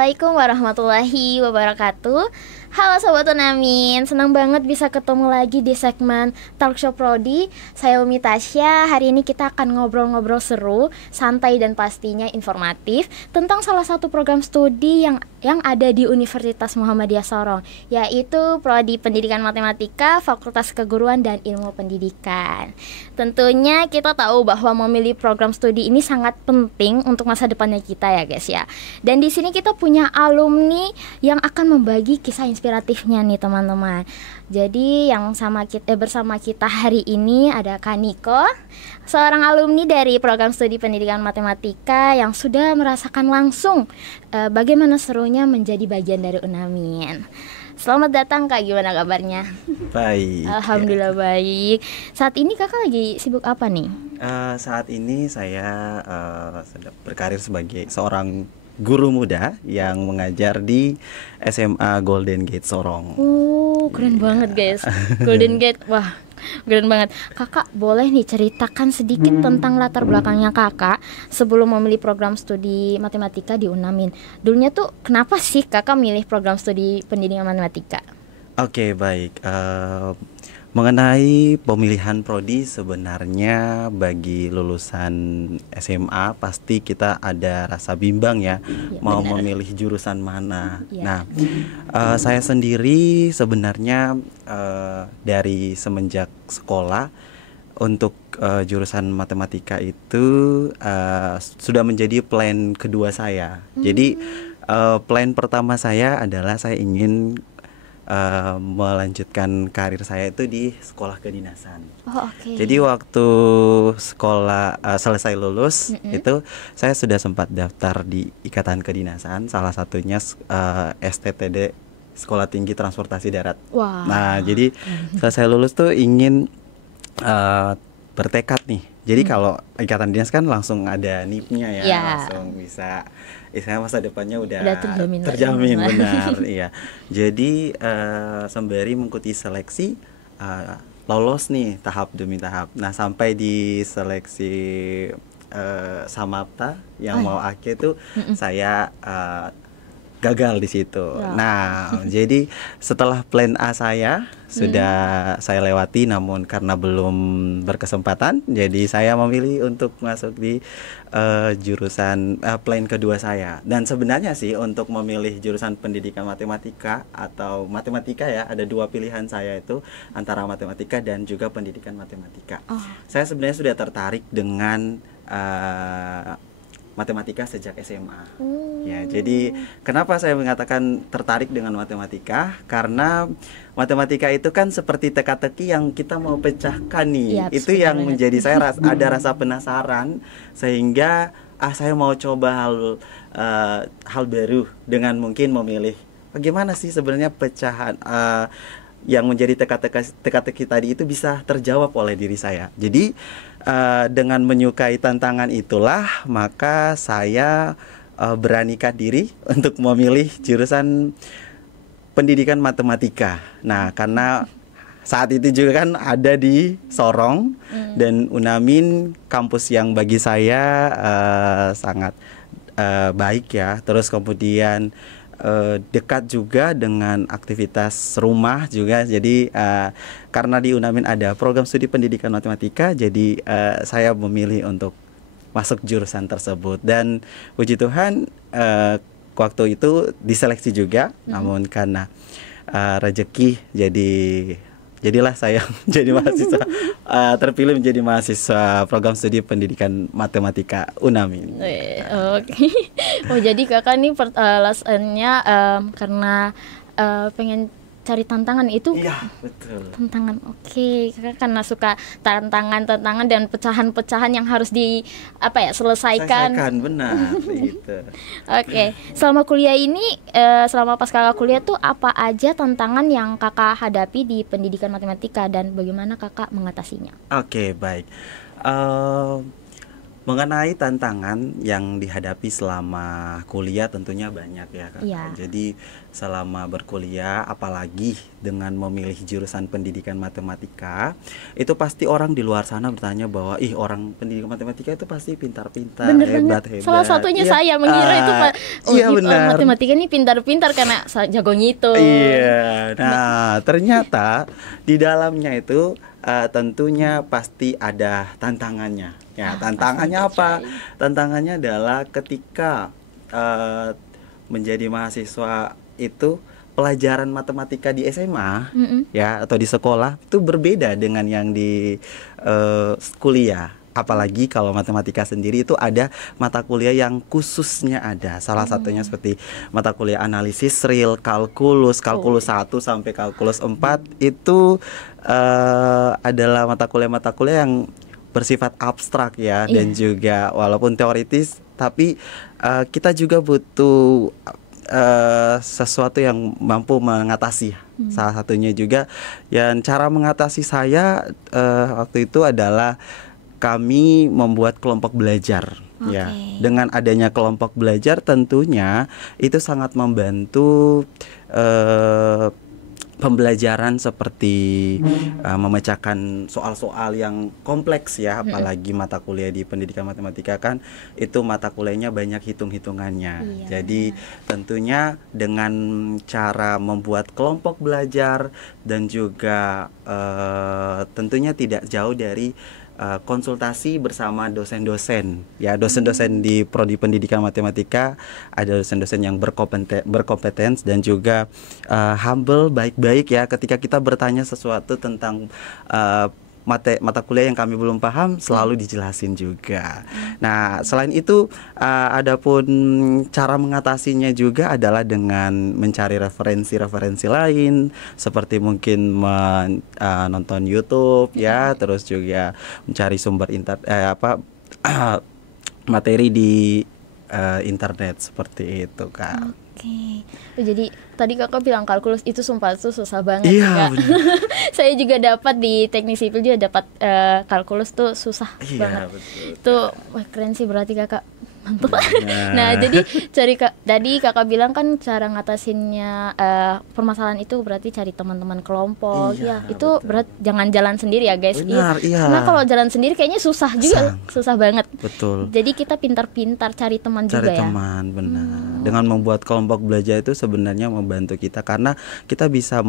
Assalamualaikum warahmatullahi wabarakatuh. Halo Sobat Unamin, senang banget bisa ketemu lagi di segmen Talkshow Prodi. Saya Umi Tasya. Hari ini kita akan ngobrol-ngobrol seru, santai dan pastinya informatif tentang salah satu program studi yang ada di Universitas Muhammadiyah Sorong, yaitu Prodi Pendidikan Matematika, Fakultas Keguruan dan Ilmu Pendidikan. Tentunya kita tahu bahwa memilih program studi ini sangat penting untuk masa depannya kita ya guys ya. Dan di sini kita punya alumni yang akan membagi kisah inspiratifnya nih teman-teman. Jadi yang bersama kita hari ini ada Kak Niko, seorang alumni dari program studi pendidikan matematika yang sudah merasakan langsung bagaimana serunya menjadi bagian dari Unamin. Selamat datang Kak, gimana kabarnya? Baik. Alhamdulillah baik. Saat ini Kakak lagi sibuk apa nih? Saat ini saya sedang berkarir sebagai seorang guru muda yang mengajar di SMA Golden Gate Sorong. Keren banget guys. Golden Gate, wah keren banget. Kakak boleh nih ceritakan sedikit tentang latar belakangnya kakak sebelum memilih program studi matematika di Unamin. Dulunya tuh kenapa sih kakak milih program studi pendidikan matematika? Oke, baik. Mengenai pemilihan prodi, sebenarnya bagi lulusan SMA pasti kita ada rasa bimbang ya, mau benar. Memilih jurusan mana. Nah, saya sendiri sebenarnya dari semenjak sekolah untuk jurusan matematika itu sudah menjadi plan kedua saya. Jadi plan pertama saya adalah saya ingin melanjutkan karir saya itu di sekolah kedinasan. Jadi waktu sekolah selesai lulus itu saya sudah sempat daftar di Ikatan Kedinasan, salah satunya STTD, Sekolah Tinggi Transportasi Darat. Nah, jadi selesai lulus tuh ingin bertekad nih. Jadi kalau Ikatan Dinas kan langsung ada NIP-nya ya, langsung bisa, istilahnya masa depannya udah terjamin benar. Iya. Jadi sembari mengikuti seleksi, lolos nih tahap demi tahap. Nah, sampai di seleksi Samapta yang mau akhir tuh saya gagal di situ. Nah, jadi setelah plan A saya sudah saya lewati, namun karena belum berkesempatan, jadi saya memilih untuk masuk di jurusan plan kedua saya. Dan sebenarnya sih untuk memilih jurusan pendidikan matematika atau matematika ya, ada dua pilihan saya itu antara matematika dan juga pendidikan matematika. Saya sebenarnya sudah tertarik dengan matematika sejak SMA. Ya, jadi kenapa saya mengatakan tertarik dengan matematika? Karena matematika itu kan seperti teka-teki yang kita mau pecahkan nih. Itu yang menjadi saya ada rasa penasaran, sehingga saya mau coba hal baru dengan mungkin memilih bagaimana sih sebenarnya pecahan yang menjadi teka-teki tadi itu bisa terjawab oleh diri saya. Jadi dengan menyukai tantangan itulah maka saya beranikan diri untuk memilih jurusan pendidikan matematika. Nah, karena saat itu juga kan ada di Sorong dan Unamin kampus yang bagi saya sangat baik ya. Terus kemudian dekat juga dengan aktivitas rumah juga. Jadi karena di Unamin ada program studi pendidikan matematika, jadi saya memilih untuk masuk jurusan tersebut. Dan puji Tuhan waktu itu diseleksi juga, namun karena rezeki jadilah saya jadi mahasiswa terpilih menjadi mahasiswa program studi pendidikan matematika Unamin. Jadi kakak nih alasannya karena pengen cari tantangan itu. Iya, betul. Tantangan. Kakak karena suka tantangan dan pecahan-pecahan yang harus selesaikan. Benar gitu. Selama kuliah ini, selama pas kakak kuliah tuh apa aja tantangan yang kakak hadapi di pendidikan matematika dan bagaimana kakak mengatasinya? Baik. Mengenai tantangan yang dihadapi selama kuliah tentunya banyak ya Kak. Iya. Jadi selama berkuliah apalagi dengan memilih jurusan pendidikan matematika, itu pasti orang di luar sana bertanya bahwa ih orang pendidikan matematika itu pasti pintar-pintar, Bener hebat. banget. Salah satunya Iya. saya mengira itu Pak. Iya benar. Matematika ini pintar-pintar karena jago ngitung. Iya. Nah, ternyata di dalamnya itu tentunya pasti ada tantangannya. Ya, tantangannya apa? Tantangannya adalah ketika menjadi mahasiswa itu pelajaran matematika di SMA ya atau di sekolah itu berbeda dengan yang di kuliah. Apalagi kalau matematika sendiri itu ada mata kuliah yang khususnya ada. Salah satunya seperti mata kuliah analisis real, kalkulus 1 sampai kalkulus 4 itu adalah mata kuliah yang bersifat abstrak ya dan juga walaupun teoritis tapi kita juga butuh sesuatu yang mampu mengatasi. Salah satunya juga yang cara mengatasi saya waktu itu adalah kami membuat kelompok belajar. Ya, dengan adanya kelompok belajar tentunya itu sangat membantu pembelajaran seperti memecahkan soal-soal yang kompleks ya, apalagi mata kuliah di pendidikan matematika kan itu mata kuliahnya banyak hitung-hitungannya. Jadi tentunya dengan cara membuat kelompok belajar dan juga tentunya tidak jauh dari konsultasi bersama dosen-dosen ya, dosen-dosen di prodi pendidikan matematika ada dosen-dosen yang berkompetens dan juga humble, baik-baik ya ketika kita bertanya sesuatu tentang mata kuliah yang kami belum paham selalu dijelasin juga. Nah selain itu adapun cara mengatasinya juga adalah dengan mencari referensi lain seperti mungkin nonton YouTube ya, terus juga mencari sumber materi di internet seperti itu Kak. Oke. Jadi tadi Kakak bilang kalkulus itu sumpah itu susah banget. Iya, saya juga dapat di teknik sipil juga dapat kalkulus tuh susah banget. Betul. Itu wah keren sih berarti Kakak. Mantap. Nah, jadi tadi Kakak bilang kan cara ngatasinnya permasalahan itu berarti cari teman-teman kelompok. Ya, itu berarti jangan jalan sendiri ya, guys. Benar, iya. Karena kalau jalan sendiri kayaknya susah juga, susah banget. Betul. Jadi kita pintar-pintar cari teman juga ya. Cari teman, benar. Dengan membuat kelompok belajar itu sebenarnya membantu kita karena kita bisa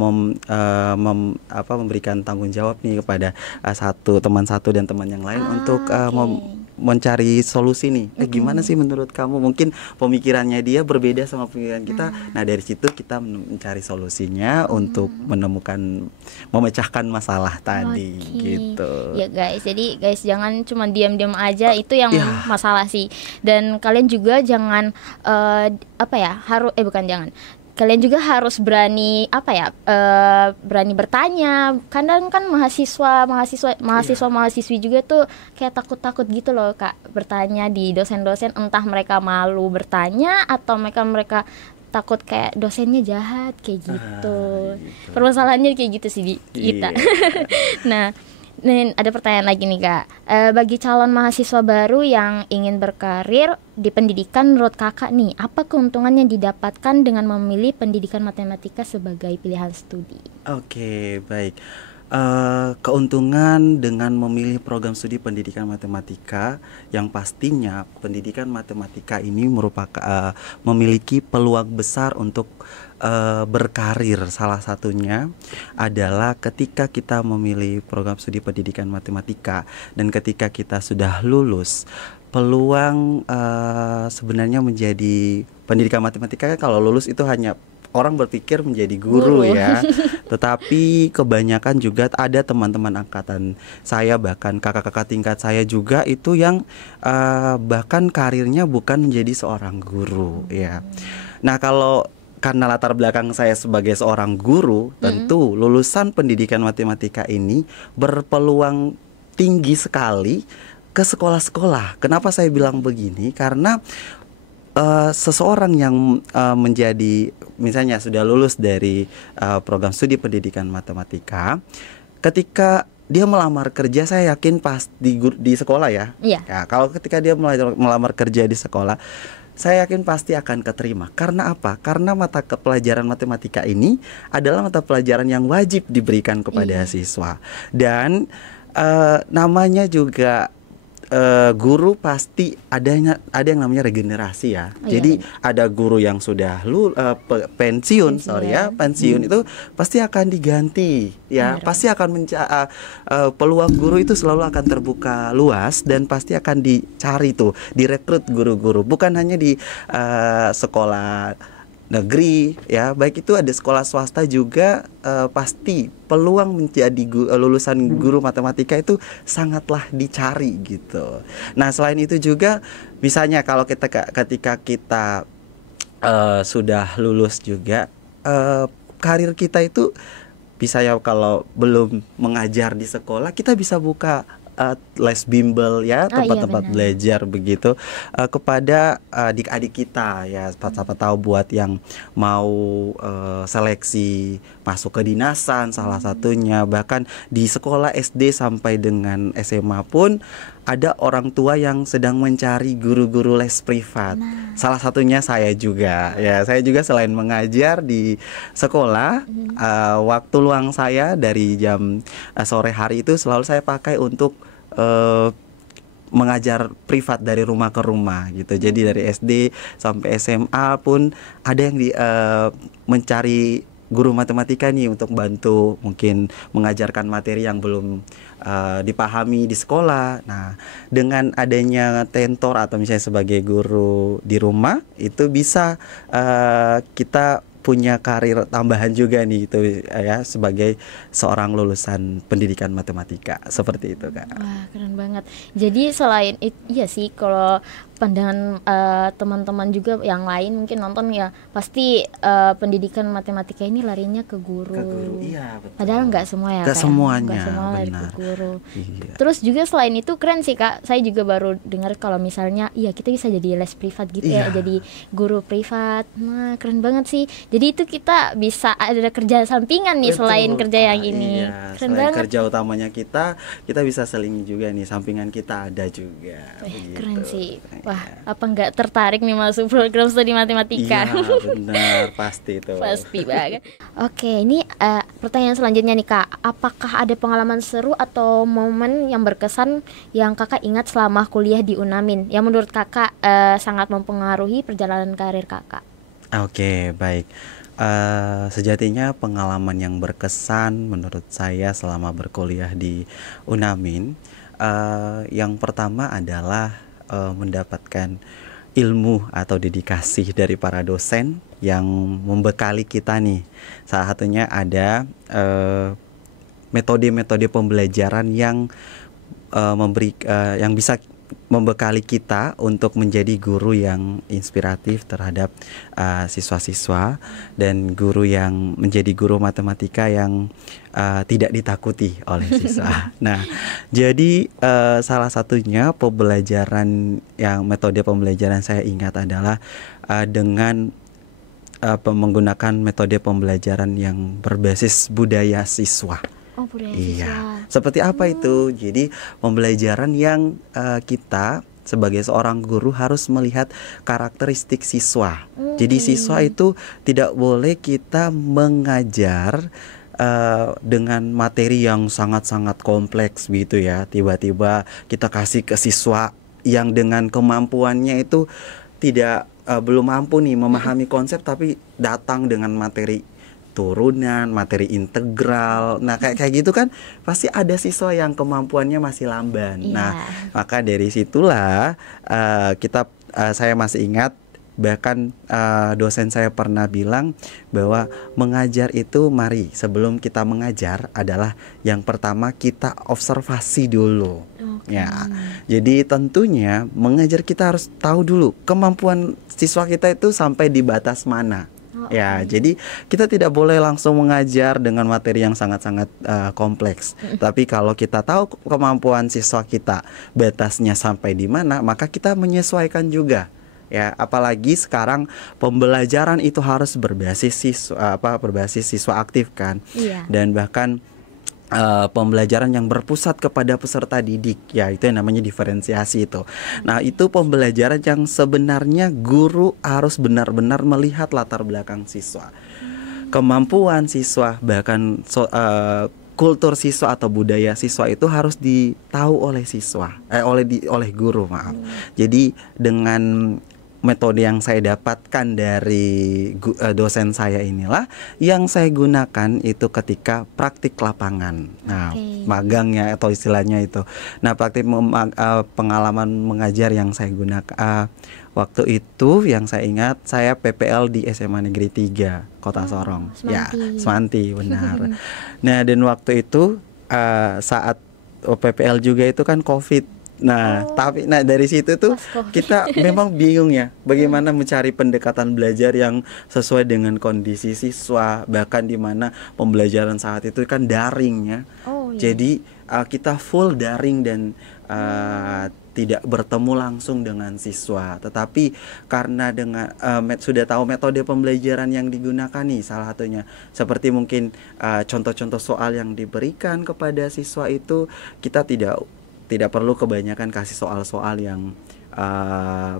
memberikan tanggung jawab nih kepada teman satu dan teman yang lain untuk mencari solusi nih. Gimana sih menurut kamu? Mungkin pemikirannya dia berbeda sama pemikiran kita. Nah, dari situ kita mencari solusinya untuk memecahkan masalah tadi gitu. Ya guys, jadi guys jangan cuma diam-diam aja itu yang masalah sih. Dan kalian juga jangan kalian juga harus berani berani bertanya. Kadang kan mahasiswa-mahasiswi juga tuh kayak takut-takut gitu loh Kak bertanya di dosen-dosen, entah mereka malu bertanya atau mereka takut kayak dosennya jahat kayak gitu. Permasalahannya kayak gitu sih di kita. Nah, nih ada pertanyaan lagi nih Kak. Bagi calon mahasiswa baru yang ingin berkarir di pendidikan, menurut Kakak nih, apa keuntungan yang didapatkan dengan memilih pendidikan matematika sebagai pilihan studi? Oke, baik. Keuntungan dengan memilih program studi pendidikan matematika yang pastinya pendidikan matematika ini merupakan memiliki peluang besar untuk berkarir. Salah satunya adalah ketika kita memilih program studi pendidikan matematika dan ketika kita sudah lulus, peluang sebenarnya menjadi pendidikan matematika kalau lulus itu hanya orang berpikir menjadi guru ya. Tetapi kebanyakan juga ada teman-teman angkatan saya, bahkan kakak-kakak tingkat saya juga itu yang bahkan karirnya bukan menjadi seorang guru ya. Nah, karena latar belakang saya sebagai seorang guru, tentu lulusan pendidikan matematika ini berpeluang tinggi sekali ke sekolah-sekolah. Kenapa saya bilang begini? Karena seseorang yang menjadi misalnya sudah lulus dari program studi pendidikan matematika, ketika dia melamar kerja, saya yakin pas di sekolah ya. Iya. Ya, kalau ketika dia melamar kerja di sekolah, saya yakin pasti akan keterima. Karena apa? Karena mata pelajaran matematika ini adalah mata pelajaran yang wajib diberikan kepada siswa. Dan namanya juga guru pasti ada yang namanya regenerasi ya. Jadi ada guru yang sudah pensiun itu pasti akan diganti ya. Pasti akan peluang guru itu selalu akan terbuka luas dan pasti akan dicari tuh, direkrut guru-guru. Bukan hanya di sekolah negeri ya, baik itu ada sekolah swasta juga, pasti peluang menjadi lulusan guru matematika itu sangatlah dicari gitu. Nah, selain itu juga misalnya kalau ketika kita sudah lulus juga, karir kita itu bisa ya, kalau belum mengajar di sekolah kita bisa buka les bimbel ya, tempat-tempat belajar begitu kepada adik-adik kita ya. Siapa tahu buat yang mau seleksi masuk kedinasan salah satunya, bahkan di sekolah SD sampai dengan SMA pun ada orang tua yang sedang mencari guru-guru les privat. Salah satunya saya juga ya. Saya juga selain mengajar di sekolah, waktu luang saya dari jam sore hari itu selalu saya pakai untuk mengajar privat dari rumah ke rumah gitu. Jadi dari SD sampai SMA pun ada yang mencari guru matematika nih untuk bantu mungkin mengajarkan materi yang belum dipahami di sekolah. Nah, dengan adanya tentor atau misalnya sebagai guru di rumah, itu bisa kita punya karir tambahan juga nih itu ya, sebagai seorang lulusan pendidikan matematika seperti itu, Kak. Wah, keren banget. Jadi selain itu, iya sih, kalau pandangan teman-teman juga yang lain mungkin nonton ya, pasti pendidikan matematika ini larinya ke guru. Ke guru, iya betul. Padahal nggak semua ya, nggak semuanya, nggak semua lari ke guru. Iya. Terus juga selain itu keren sih, Kak. Saya juga baru dengar kalau misalnya, iya kita bisa jadi les privat gitu ya, jadi guru privat. Nah, keren banget sih. Jadi itu kita bisa ada kerja sampingan nih. Betul. Selain kerja yang ini. Iya, keren selain banget. Kerja utamanya kita bisa selingi juga nih, sampingan kita ada juga. Keren sih. Wah, apa nggak tertarik nih masuk program studi matematika? Iya, benar, pasti itu. Pasti banget. Oke, ini pertanyaan selanjutnya nih, Kak. Apakah ada pengalaman seru atau momen yang berkesan yang Kakak ingat selama kuliah di UNAMIN yang menurut Kakak sangat mempengaruhi perjalanan karir Kakak? Oke, baik. Sejatinya pengalaman yang berkesan menurut saya selama berkuliah di UNAMIN, yang pertama adalah mendapatkan ilmu atau dedikasi dari para dosen yang membekali kita nih. Salah satunya ada metode-metode pembelajaran yang yang bisa membekali kita untuk menjadi guru yang inspiratif terhadap siswa-siswa, dan guru yang menjadi guru matematika yang tidak ditakuti oleh siswa. Nah, jadi salah satunya metode pembelajaran saya ingat adalah dengan menggunakan metode pembelajaran yang berbasis budaya siswa. Oh, budaya iya. siswa. Seperti apa itu? Jadi pembelajaran yang kita sebagai seorang guru harus melihat karakteristik siswa. Jadi siswa itu tidak boleh kita mengajar dengan materi yang sangat-sangat kompleks gitu ya. Tiba-tiba kita kasih ke siswa yang dengan kemampuannya itu belum mampu nih memahami konsep, tapi datang dengan materi turunan, materi integral. Nah, kayak gitu kan pasti ada siswa yang kemampuannya masih lamban. Yeah. Nah, maka dari situlah saya masih ingat, bahkan dosen saya pernah bilang bahwa mengajar itu, mari sebelum kita mengajar adalah yang pertama kita observasi dulu. Ya, jadi tentunya mengajar kita harus tahu dulu kemampuan siswa kita itu sampai di batas mana. Ya, jadi kita tidak boleh langsung mengajar dengan materi yang sangat-sangat kompleks. Tapi kalau kita tahu kemampuan siswa kita batasnya sampai di mana, maka kita menyesuaikan juga. Ya, apalagi sekarang pembelajaran itu harus berbasis siswa aktif kan. Iya. Dan bahkan pembelajaran yang berpusat kepada peserta didik, ya itu yang namanya diferensiasi itu. Nah itu pembelajaran yang sebenarnya guru harus benar-benar melihat latar belakang siswa, kemampuan siswa, bahkan kultur siswa atau budaya siswa itu harus ditahu oleh siswa, oleh guru, maaf. Jadi dengan metode yang saya dapatkan dari dosen saya inilah yang saya gunakan itu ketika praktik lapangan. Nah, magangnya atau istilahnya itu. Nah, praktik pengalaman mengajar yang saya gunakan waktu itu, yang saya ingat, saya PPL di SMA Negeri 3 Kota Sorong. Semanti. Ya, Semanti, benar. Nah, dan waktu itu saat PPL juga itu kan COVID. Nah, dari situ tuh kita memang bingung ya, bagaimana mencari pendekatan belajar yang sesuai dengan kondisi siswa, bahkan di mana pembelajaran saat itu kan daring ya. Jadi kita full daring dan tidak bertemu langsung dengan siswa. Tetapi karena dengan sudah tahu metode pembelajaran yang digunakan nih, salah satunya seperti mungkin contoh-contoh soal yang diberikan kepada siswa itu, kita tidak perlu kebanyakan kasih soal-soal yang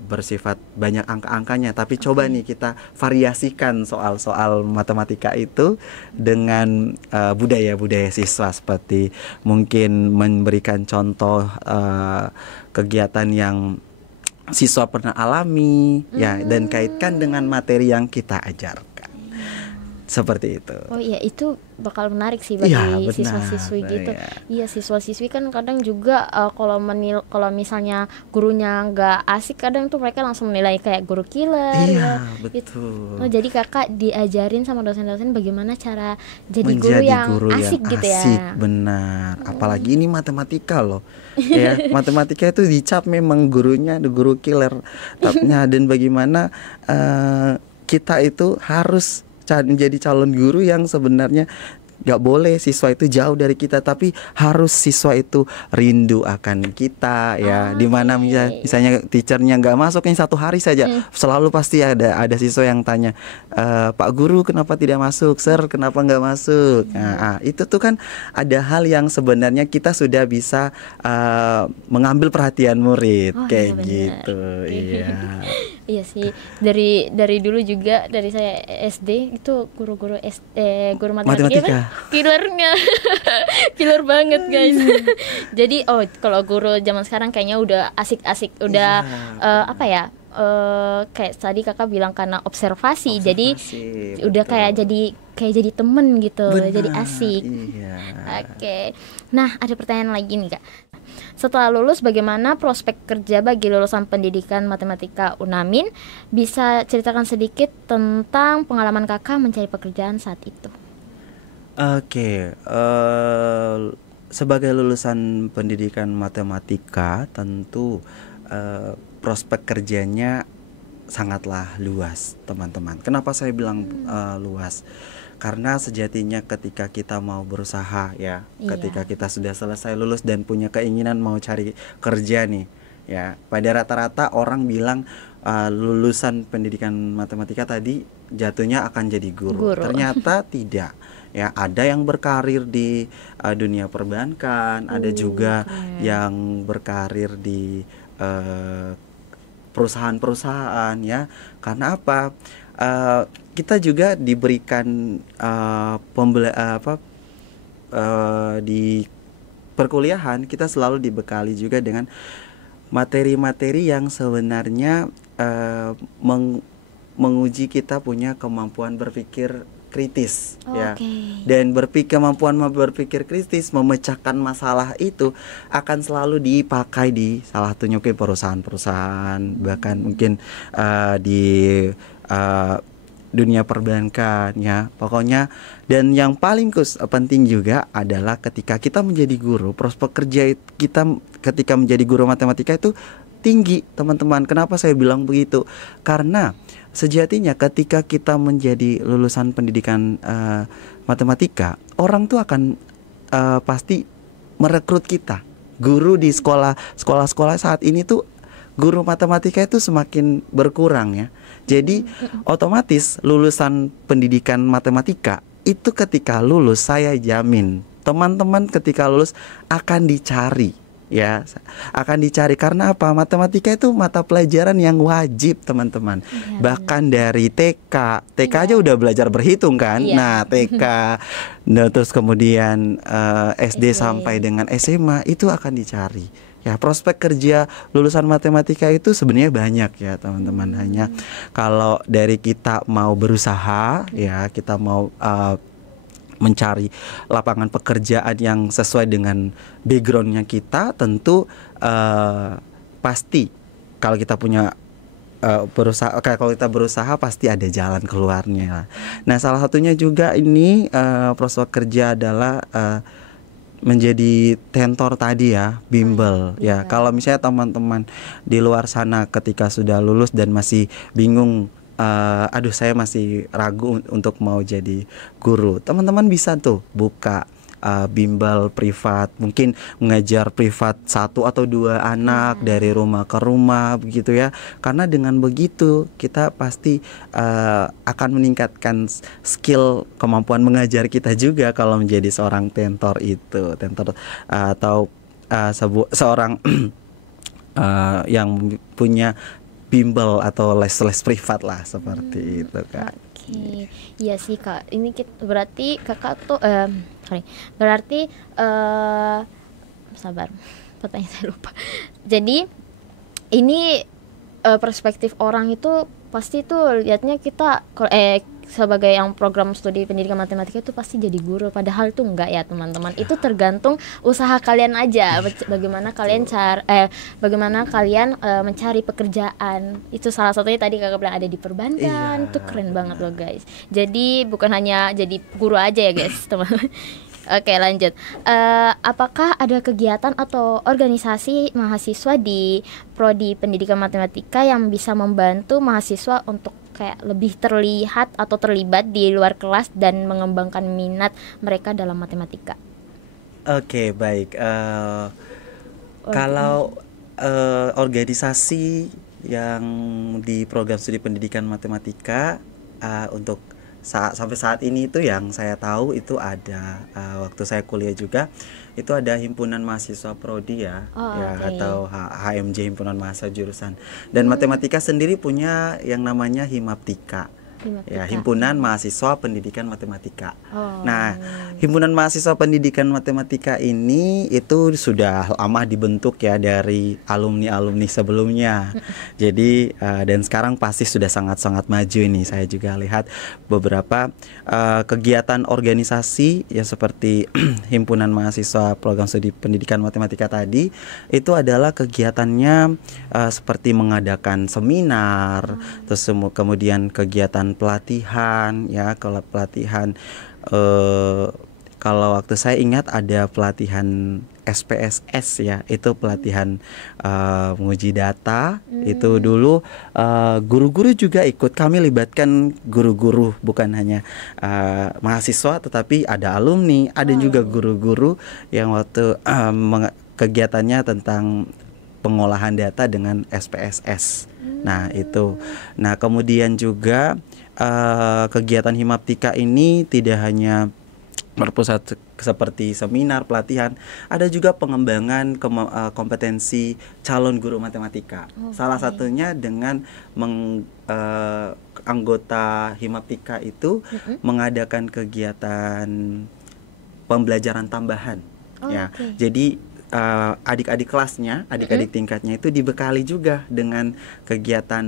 bersifat banyak angka-angkanya, tapi coba nih kita variasikan soal-soal matematika itu dengan budaya-budaya siswa, seperti mungkin memberikan contoh kegiatan yang siswa pernah alami ya, dan kaitkan dengan materi yang kita ajarkan. Seperti itu. Oh iya, itu bakal menarik sih bagi siswa-siswi gitu. Iya, siswa-siswi kan kadang juga kalau misalnya gurunya nggak asik, kadang tuh mereka langsung menilai kayak guru killer. Iya, betul. Gitu. Jadi kakak diajarin sama dosen-dosen bagaimana cara jadi guru yang asik gitu ya. Benar. Apalagi ini matematika loh. Ya, matematika itu dicap memang gurunya guru killer. Dan bagaimana kita itu harus menjadi calon guru yang sebenarnya gak boleh siswa itu jauh dari kita, tapi harus siswa itu rindu akan kita ya. Dimana misalnya teachernya gak masuk nih 1 hari saja, selalu pasti ada siswa yang tanya, Pak Guru kenapa tidak masuk, Sir kenapa gak masuk. Nah, itu tuh kan ada hal yang sebenarnya kita sudah bisa mengambil perhatian murid kayak gitu. Iya. Iya sih, dari dulu juga, dari saya SD itu guru matematika. Killernya killer banget guys. Jadi kalau guru zaman sekarang kayaknya udah asik-asik, udah kayak tadi kakak bilang karena observasi. Jadi udah kayak jadi temen gitu. Benar, jadi asik. Iya. Oke. Nah, ada pertanyaan lagi nih kak. Setelah lulus, bagaimana prospek kerja bagi lulusan pendidikan matematika UNAMIN? Bisa ceritakan sedikit tentang pengalaman kakak mencari pekerjaan saat itu. Oke, sebagai lulusan pendidikan matematika tentu prospek kerjanya sangatlah luas, teman-teman. Kenapa saya bilang luas? Karena sejatinya ketika kita mau berusaha ya, ketika kita sudah selesai lulus dan punya keinginan mau cari kerja nih ya, pada rata-rata orang bilang lulusan pendidikan matematika tadi jatuhnya akan jadi guru. Ternyata tidak. Ya, ada yang berkarir di dunia perbankan, ada juga yang berkarir di perusahaan-perusahaan ya. Karena apa? Kita juga diberikan di perkuliahan kita selalu dibekali juga dengan materi-materi yang sebenarnya menguji kita punya kemampuan berpikir kritis ya. Dan kemampuan berpikir kritis, memecahkan masalah itu akan selalu dipakai di salah satunya mungkin perusahaan-perusahaan, bahkan mungkin di dunia perbankan ya. Pokoknya, dan yang paling penting juga adalah ketika kita menjadi guru, prospek kerja kita ketika menjadi guru matematika itu tinggi, teman-teman. Kenapa saya bilang begitu? Karena sejatinya ketika kita menjadi lulusan pendidikan matematika, orang tuh akan pasti merekrut kita. Guru di sekolah-sekolah saat ini tuh guru matematika itu semakin berkurang ya. Jadi otomatis lulusan pendidikan matematika itu ketika lulus, saya jamin teman-teman ketika lulus akan dicari, ya, akan dicari. Karena apa? Matematika itu mata pelajaran yang wajib, teman-teman. Bahkan dari TK aja udah belajar berhitung kan. Nah, TK, nah, terus kemudian SD sampai dengan SMA itu akan dicari. Ya, prospek kerja lulusan matematika itu sebenarnya banyak ya, teman-teman. Hanya kalau dari kita mau berusaha, ya, kita mau mencari lapangan pekerjaan yang sesuai dengan backgroundnya kita, tentu pasti kalau kita punya kalau kita berusaha pasti ada jalan keluarnya. Nah, salah satunya juga ini prospek kerja adalah menjadi tentor tadi ya, bimbel. Ya, kalau misalnya teman-teman di luar sana ketika sudah lulus dan masih bingung, aduh saya masih ragu untuk mau jadi guru, teman-teman bisa tuh buka bimbel privat, mungkin mengajar privat 1 atau 2 anak dari rumah ke rumah begitu ya. Karena dengan begitu kita pasti akan meningkatkan skill, kemampuan mengajar kita juga kalau menjadi seorang tentor itu, tentor atau seorang yang punya bimbel atau les-les privat lah, seperti itu, Kak. Oke, iya sih Kak. Ini berarti Kakak tuh berarti sabar, pertanyaan saya lupa. Jadi ini perspektif orang itu pasti tuh lihatnya kita sebagai yang program studi pendidikan matematika itu pasti jadi guru, padahal itu enggak ya teman-teman. Itu tergantung usaha kalian aja, bagaimana kalian bagaimana kalian mencari pekerjaan. Itu salah satunya tadi Kakak bilang ada di perbankan. Itu keren banget loh guys. Jadi bukan hanya jadi guru aja ya guys teman-teman. Oke, lanjut. Apakah ada kegiatan atau organisasi mahasiswa di Prodi Pendidikan Matematika yang bisa membantu mahasiswa untuk kayak lebih terlihat atau terlibat di luar kelas dan mengembangkan minat mereka dalam matematika? Oke, baik. Kalau organisasi yang di program studi pendidikan matematika untuk sampai saat ini itu yang saya tahu itu ada waktu saya kuliah juga itu ada himpunan mahasiswa prodi ya, atau HMJ, himpunan mahasiswa jurusan, dan matematika sendiri punya yang namanya Himaptika. Ya, himpunan mahasiswa pendidikan matematika. Nah, himpunan mahasiswa pendidikan matematika ini itu sudah lama dibentuk ya dari alumni sebelumnya. Jadi dan sekarang pasti sudah sangat-sangat maju ini. Saya juga lihat beberapa kegiatan organisasi yang seperti himpunan mahasiswa program studi pendidikan matematika tadi itu adalah kegiatannya seperti mengadakan seminar, terus kemudian kegiatan pelatihan ya. Kalau pelatihan kalau waktu saya ingat ada pelatihan SPSS ya, itu pelatihan menguji data. Itu dulu guru-guru juga ikut, kami libatkan guru-guru, bukan hanya mahasiswa tetapi ada alumni, ada juga guru-guru yang waktu kegiatannya tentang pengolahan data dengan SPSS. Nah itu. Nah kemudian juga kegiatan Himaptika ini tidak hanya berpusat seperti seminar, pelatihan, ada juga pengembangan kompetensi calon guru matematika. Salah satunya dengan anggota Himaptika itu mengadakan kegiatan pembelajaran tambahan. Jadi adik-adik kelasnya, adik-adik tingkatnya itu dibekali juga dengan kegiatan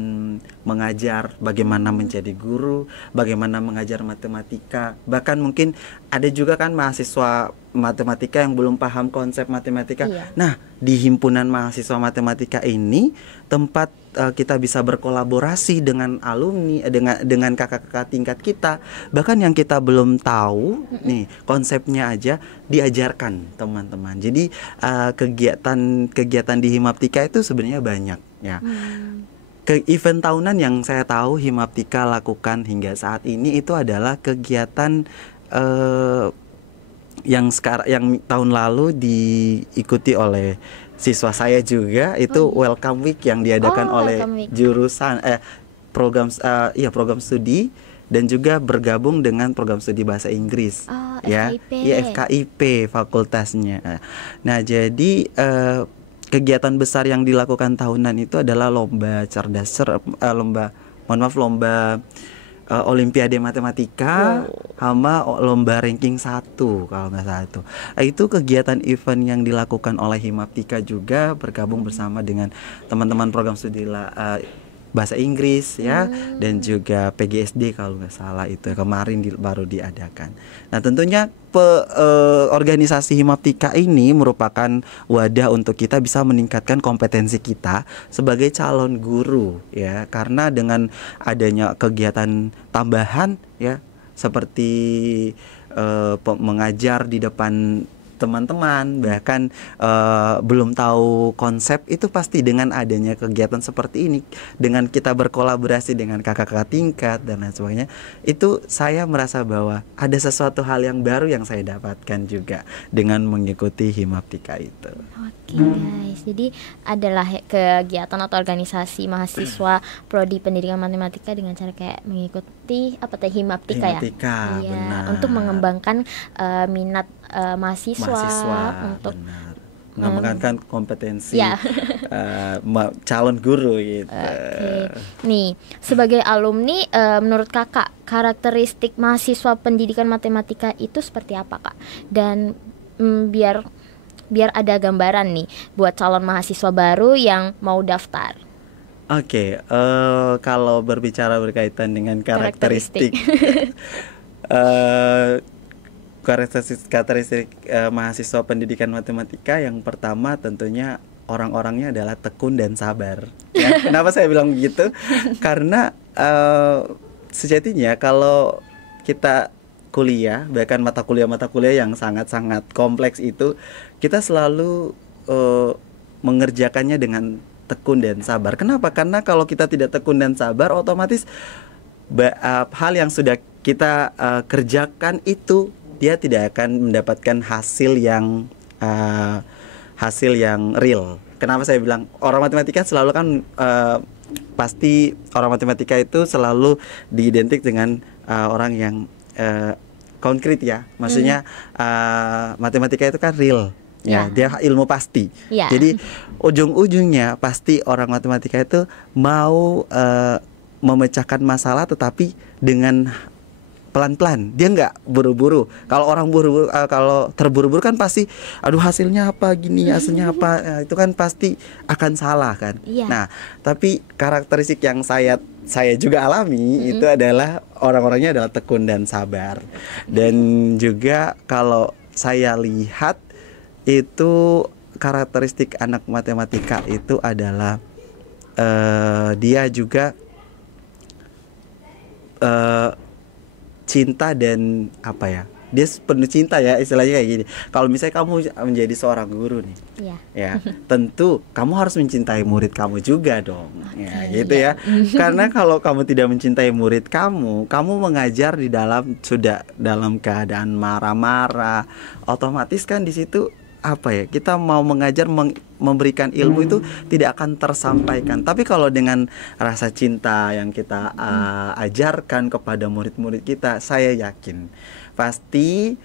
mengajar, bagaimana menjadi guru, bagaimana mengajar matematika. Bahkan mungkin ada juga kan mahasiswa matematika yang belum paham konsep matematika. Nah, di himpunan mahasiswa matematika ini tempat kita bisa berkolaborasi dengan alumni, dengan kakak-kakak tingkat kita. Bahkan yang kita belum tahu nih konsepnya aja diajarkan teman-teman. Jadi kegiatan di Himaptika itu sebenarnya banyak ya. Event tahunan yang saya tahu Himaptika lakukan hingga saat ini itu adalah kegiatan yang tahun lalu diikuti oleh siswa saya juga, itu Welcome Week yang diadakan oleh jurusan program studi dan juga bergabung dengan program studi bahasa Inggris. ya. FKIP. Iya, FKIP fakultasnya. Nah, jadi kegiatan besar yang dilakukan tahunan itu adalah lomba lomba Olimpiade Matematika sama lomba ranking 1 kalau nggak salah itu. Itu kegiatan event yang dilakukan oleh Himaptika juga bergabung bersama dengan teman-teman program studi bahasa Inggris ya, dan juga PGSD kalau nggak salah itu kemarin baru diadakan. Nah, tentunya organisasi Himaptika ini merupakan wadah untuk kita bisa meningkatkan kompetensi kita sebagai calon guru ya, karena dengan adanya kegiatan tambahan ya seperti mengajar di depan teman-teman, bahkan belum tahu konsep, itu pasti dengan adanya kegiatan seperti ini, dengan kita berkolaborasi dengan kakak-kakak tingkat dan lain sebagainya, itu saya merasa bahwa ada sesuatu hal yang baru yang saya dapatkan juga dengan mengikuti Himaptika itu. Oke guys, jadi adalah kegiatan atau organisasi mahasiswa prodi pendidikan matematika dengan cara kayak mengikuti Himaptika ya. Iya, benar. Untuk mengembangkan minat mahasiswa untuk mengembangkan kompetensi calon guru gitu. Nih, sebagai alumni, menurut kakak karakteristik mahasiswa pendidikan matematika itu seperti apa kak? Dan biar ada gambaran nih buat calon mahasiswa baru yang mau daftar. Oke, kalau berbicara berkaitan dengan karakteristik karakteristik mahasiswa pendidikan matematika, yang pertama tentunya orang-orangnya adalah tekun dan sabar. Ya, kenapa saya bilang begitu? Karena sejatinya kalau kita kuliah, bahkan mata kuliah yang sangat-sangat kompleks itu, kita selalu mengerjakannya dengan tekun dan sabar. Kenapa? Karena kalau kita tidak tekun dan sabar, otomatis hal yang sudah kita kerjakan itu dia tidak akan mendapatkan hasil yang real. Kenapa saya bilang orang matematika selalu kan pasti orang matematika itu selalu diidentik dengan orang yang konkret ya. Maksudnya matematika itu kan real. Ya, dia ilmu pasti. Jadi ujung-ujungnya pasti orang matematika itu mau memecahkan masalah, tetapi dengan pelan-pelan. Dia nggak buru-buru. Kalau orang buru-buru, kalau terburu-buru kan pasti, aduh hasilnya apa gini, hasilnya apa, itu kan pasti akan salah kan. Nah, tapi karakteristik yang saya juga alami itu adalah orang-orangnya adalah tekun dan sabar. Dan juga kalau saya lihat itu karakteristik anak matematika itu adalah dia juga cinta dan apa ya, dia penuh cinta ya, istilahnya kayak gini. Kalau misalnya kamu menjadi seorang guru nih, ya tentu kamu harus mencintai murid kamu juga dong, gitu ya. Karena kalau kamu tidak mencintai murid kamu mengajar dalam keadaan marah-marah, otomatis kan di situ apa ya, kita mau mengajar memberikan ilmu itu tidak akan tersampaikan. Tapi kalau dengan rasa cinta yang kita ajarkan kepada murid-murid kita, saya yakin pasti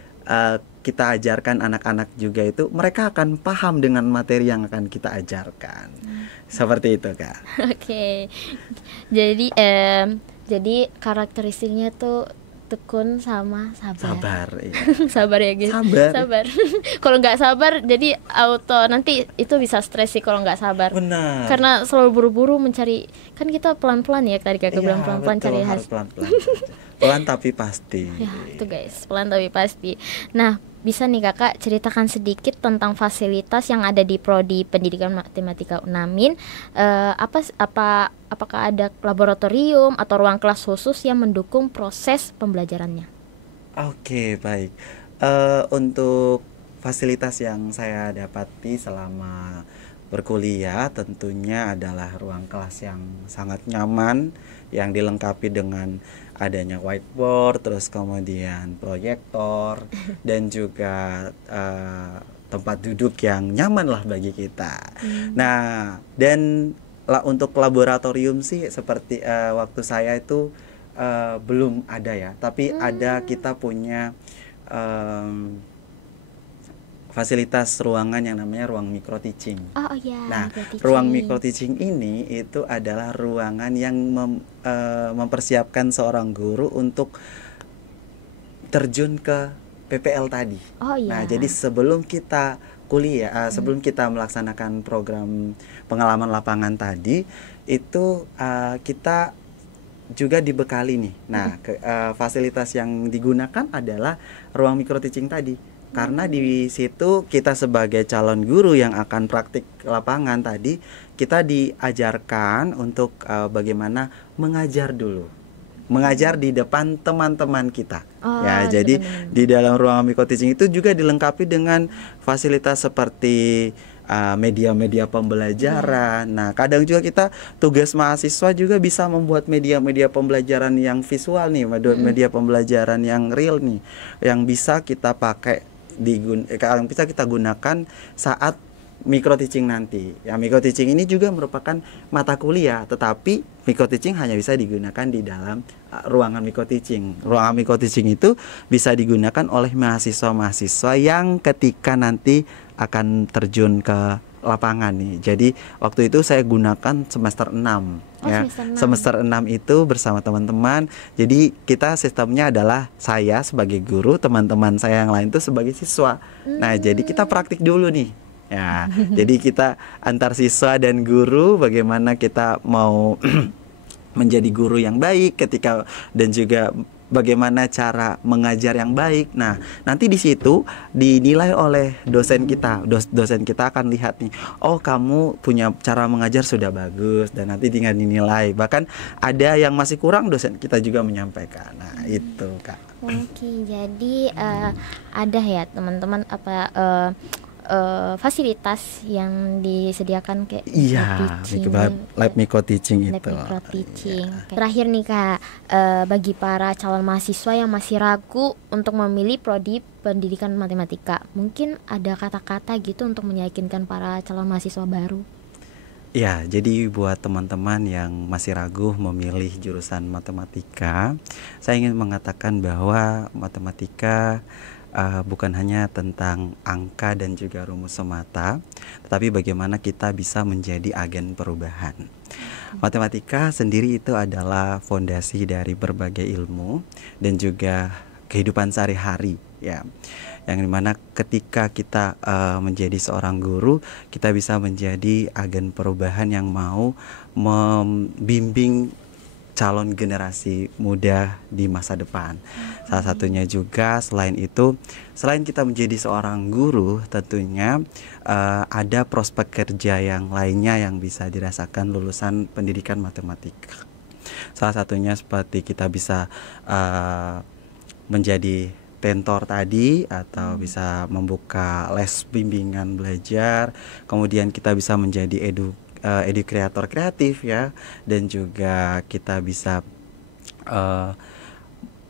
kita ajarkan anak-anak juga itu, mereka akan paham dengan materi yang akan kita ajarkan. Seperti itu kak. Oke. Jadi karakteristiknya tuh tekun sama sabar. Iya. Sabar ya guys. Sabar. Kalau nggak sabar, jadi nanti itu bisa stres sih kalau nggak sabar. Benar. Karena selalu buru-buru mencari, kan kita pelan-pelan ya, tadi kakak bilang pelan-pelan cari hasil. Pelan-pelan. Pelan tapi pasti. Ya, itu guys, pelan tapi pasti. Nah, bisa nih kakak ceritakan sedikit tentang fasilitas yang ada di prodi pendidikan matematika UNAMIN. Apakah ada laboratorium atau ruang kelas khusus yang mendukung proses pembelajarannya? Oke, baik. Untuk fasilitas yang saya dapati selama berkuliah tentunya adalah ruang kelas yang sangat nyaman, yang dilengkapi dengan adanya whiteboard, terus kemudian proyektor dan juga tempat duduk yang nyaman lah bagi kita. Nah, dan untuk laboratorium sih seperti waktu saya itu belum ada ya, tapi ada, kita punya fasilitas ruangan yang namanya ruang micro teaching. Oh iya. Nah, ruang micro teaching ini itu adalah ruangan yang mempersiapkan seorang guru untuk terjun ke PPL tadi. Oh iya. Nah, jadi sebelum kita kuliah, sebelum kita melaksanakan program pengalaman lapangan tadi, itu kita juga dibekali nih. Nah, fasilitas yang digunakan adalah ruang micro teaching tadi. Karena di situ kita sebagai calon guru yang akan praktik lapangan tadi, kita diajarkan untuk bagaimana mengajar dulu. Mengajar di depan teman-teman kita. Ya, jadi di dalam ruang micro teaching itu juga dilengkapi dengan fasilitas seperti media-media pembelajaran. Nah, kadang juga kita tugas mahasiswa juga bisa membuat media-media pembelajaran yang visual nih, media pembelajaran yang real nih, yang bisa kita pakai yang bisa kita gunakan saat micro teaching nanti. Ya, micro teaching ini juga merupakan mata kuliah, tetapi micro teaching hanya bisa digunakan di dalam ruangan micro teaching. Ruangan micro teaching itu bisa digunakan oleh mahasiswa-mahasiswa yang ketika nanti akan terjun ke lapangan nih. Jadi waktu itu saya gunakan semester 6 ya. Semester 6 itu bersama teman-teman. Jadi kita sistemnya adalah saya sebagai guru, teman-teman saya yang lain itu sebagai siswa. Nah, jadi kita praktik dulu nih. Ya. Jadi kita antar siswa dan guru bagaimana kita mau menjadi guru yang baik ketika, dan juga bagaimana cara mengajar yang baik. Nah, nanti di situ dinilai oleh dosen kita. Dosen kita akan lihat nih, oh kamu punya cara mengajar sudah bagus, dan nanti tinggal dinilai. Bahkan ada yang masih kurang, dosen kita juga menyampaikan. Nah, itu Kak. Oke, jadi ada ya teman-teman fasilitas yang disediakan kayak lab micro teaching itu. Micro teaching. Terakhir nih Kak, bagi para calon mahasiswa yang masih ragu untuk memilih prodi pendidikan matematika, mungkin ada kata-kata gitu untuk meyakinkan para calon mahasiswa baru? Ya, jadi buat teman-teman yang masih ragu memilih jurusan matematika, saya ingin mengatakan bahwa matematika bukan hanya tentang angka dan juga rumus semata, tetapi bagaimana kita bisa menjadi agen perubahan. Matematika sendiri itu adalah fondasi dari berbagai ilmu dan juga kehidupan sehari-hari, ya. Yang dimana ketika kita menjadi seorang guru, kita bisa menjadi agen perubahan yang mau membimbing calon generasi muda di masa depan. Salah satunya juga selain kita menjadi seorang guru, tentunya ada prospek kerja yang lainnya yang bisa dirasakan lulusan pendidikan matematika. Salah satunya seperti kita bisa menjadi tentor tadi, atau bisa membuka les bimbingan belajar, kemudian kita bisa menjadi edukator kreatif ya, dan juga kita bisa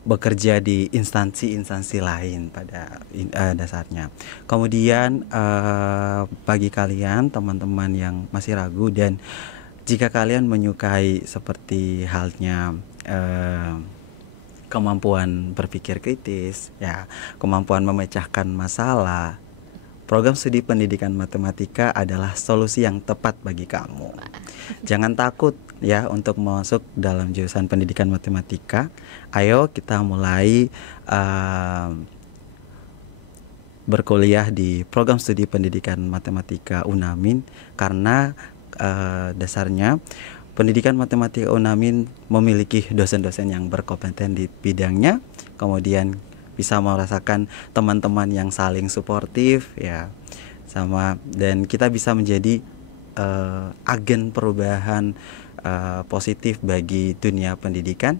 bekerja di instansi-instansi lain pada dasarnya. Kemudian bagi kalian teman-teman yang masih ragu, dan jika kalian menyukai seperti halnya kemampuan berpikir kritis, ya, kemampuan memecahkan masalah, program studi pendidikan matematika adalah solusi yang tepat bagi kamu. Jangan takut ya untuk masuk dalam jurusan pendidikan matematika. Ayo kita mulai berkuliah di program studi pendidikan matematika UNAMIN, karena dasarnya pendidikan matematika UNAMIN memiliki dosen-dosen yang berkompeten di bidangnya, kemudian bisa merasakan teman-teman yang saling suportif ya, dan kita bisa menjadi agen perubahan positif bagi dunia pendidikan.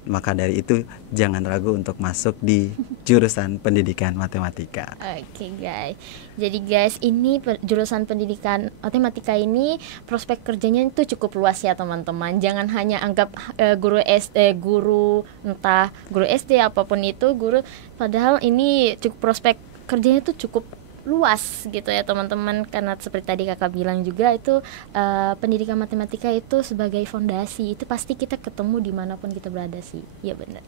Maka dari itu jangan ragu untuk masuk di jurusan pendidikan matematika. Oke guys, jadi guys, ini jurusan pendidikan matematika ini prospek kerjanya itu cukup luas ya teman-teman. Jangan hanya anggap guru SD apapun itu guru, padahal ini cukup prospek kerjanya itu cukup luas gitu ya teman-teman, karena seperti tadi kakak bilang juga itu pendidikan matematika itu sebagai fondasi, itu pasti kita ketemu dimanapun kita berada sih, ya benar.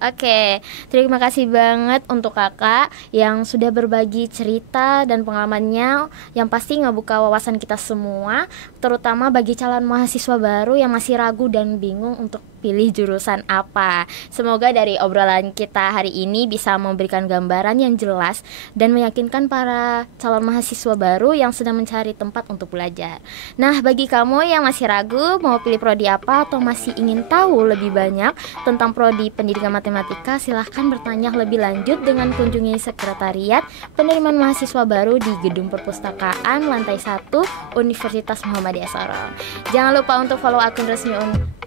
Oke, terima kasih banget untuk kakak yang sudah berbagi cerita dan pengalamannya yang pasti ngebuka wawasan kita semua, terutama bagi calon mahasiswa baru yang masih ragu dan bingung untuk pilih jurusan apa. Semoga dari obrolan kita hari ini bisa memberikan gambaran yang jelas dan meyakinkan para calon mahasiswa baru yang sedang mencari tempat untuk belajar. Nah, bagi kamu yang masih ragu mau pilih prodi apa atau masih ingin tahu lebih banyak tentang prodi pendidikan matematika, silahkan bertanya lebih lanjut dengan kunjungi sekretariat penerimaan mahasiswa baru di Gedung Perpustakaan lantai 1 Universitas Muhammadiyah Sorong. Jangan lupa untuk follow akun resmi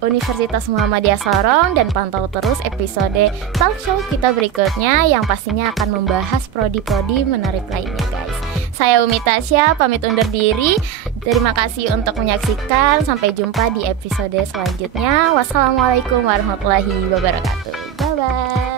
Universitas Muhammadiyah Sorong dan pantau terus episode talk show kita berikutnya yang pastinya akan membahas prodi-prodi menarik lainnya, guys. Saya Umi Tasya pamit undur diri. Terima kasih untuk menyaksikan. Sampai jumpa di episode selanjutnya. Wassalamualaikum warahmatullahi wabarakatuh. Bye bye.